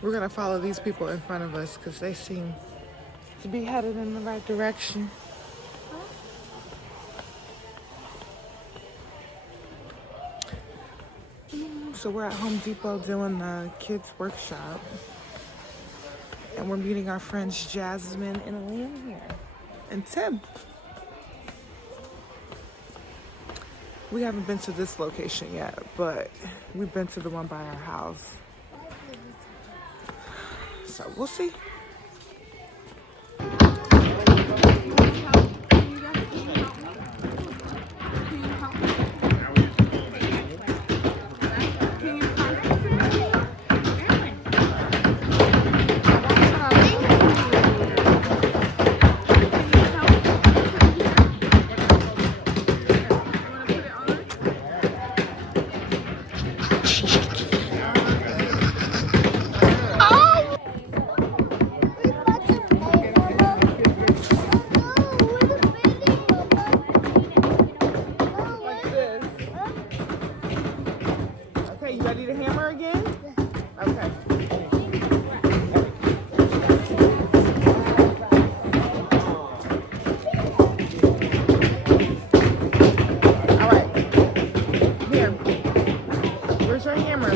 We're gonna follow these people in front of us because they seem to be headed in the right direction. So we're at Home Depot doing the kids workshop. And we're meeting our friends Jasmine and Liam here. And Tim. We haven't been to this location yet, but we've been to the one by our house. So we'll see. Okay, you ready to hammer again? Okay. All right. Here. Where's your hammer?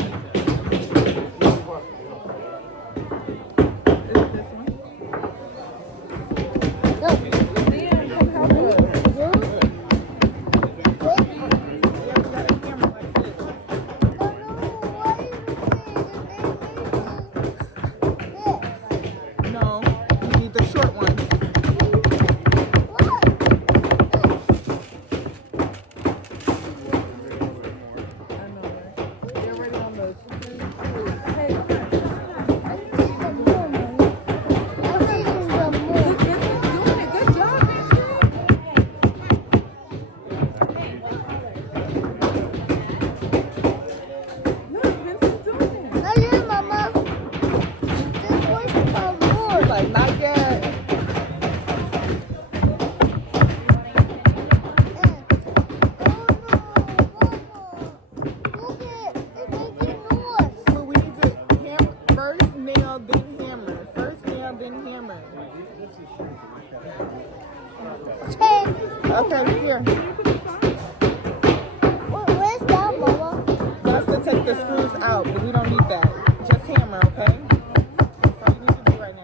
Okay, here. Where's that, Mama? That's to take the screws out, but we don't need that. Just hammer, okay? That's all you need to do right now.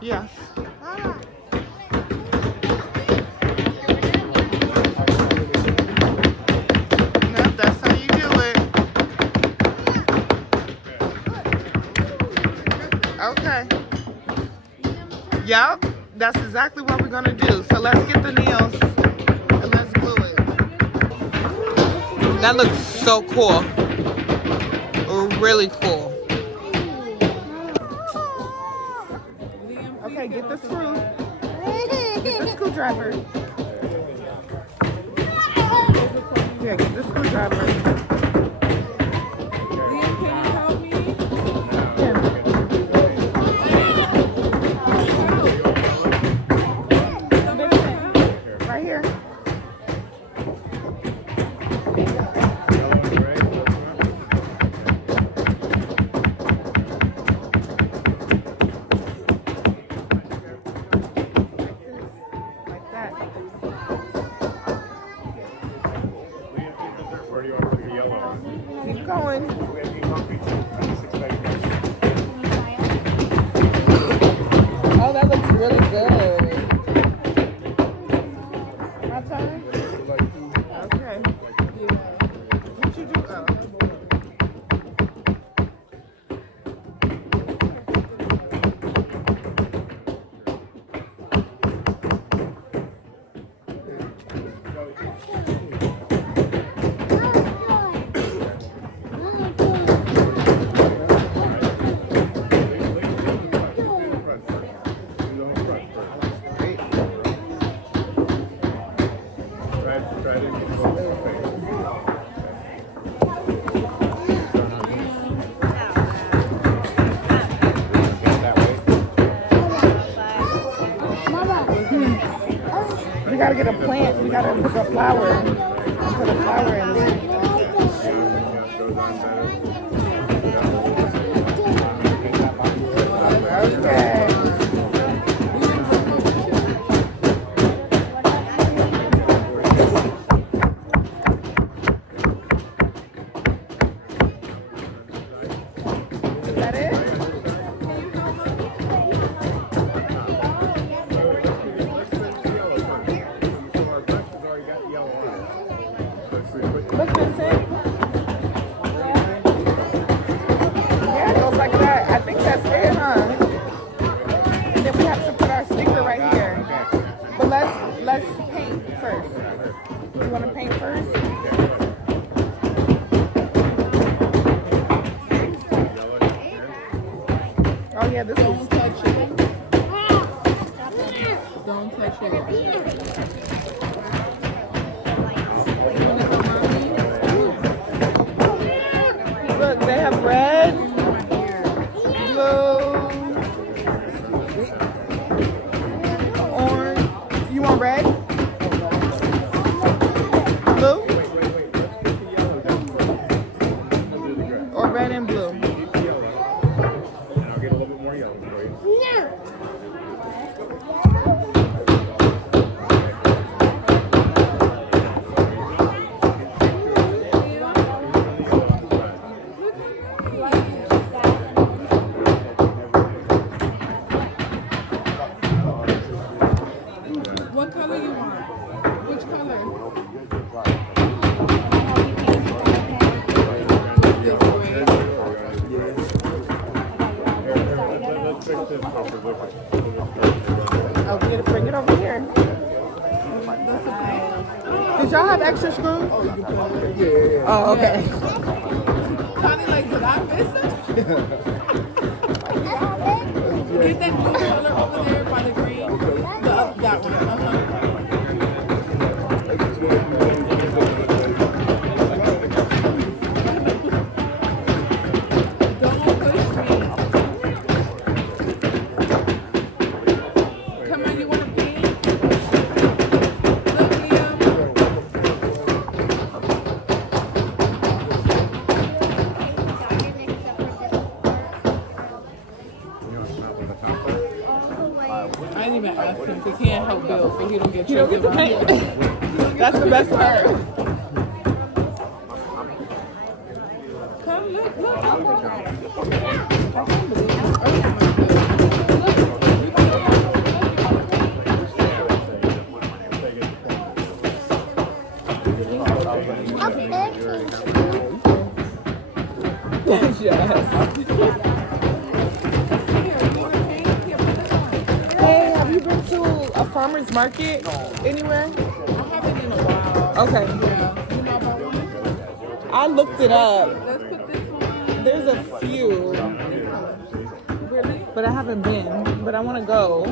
Yes. Mama. No, that's how you do it. Okay. Yep, that's exactly what we're gonna do. So let's get the nails and let's glue it. That looks so cool. Really cool. Okay, get the screw. Get the screwdriver. Yeah, get the screwdriver. Liam, can you help me? Yeah. Right here. Keep going. Oh, that looks really good. My turn? Okay. What you do? Oh. We gotta get a plant. We gotta put a flower. Put a flower in there. Okay. Is that it? Look, Vincent. Yeah, it goes like that. I think that's it, huh? And then we have to put our sticker right here. But let's paint first. You want to paint first? Oh yeah, this is. Don't touch it. Don't touch it. Look, they have red, blue, orange. You want red? Blue? Or red and blue? And I'll get a little bit more yellow for you. What color you want? Which color? This way. Let's fix this over. I'll get it, bring it over here. Did y'all have extra screws? Oh, okay. Connie, like, did I miss it? Get that blue color over there by the green. That one. Don't push me. Come on, you want to paint? Look, Liam. I didn't even ask him because he ain't help Bill, so he don't get You don't get to paint. That's the best part. Come, look. Yes. Hey, have you been to a farmer's market anywhere? I haven't in a while. Okay. Yeah. You know about one? I looked it up. Let's put this one. There's a few, Really? but I haven't been. But I want to go.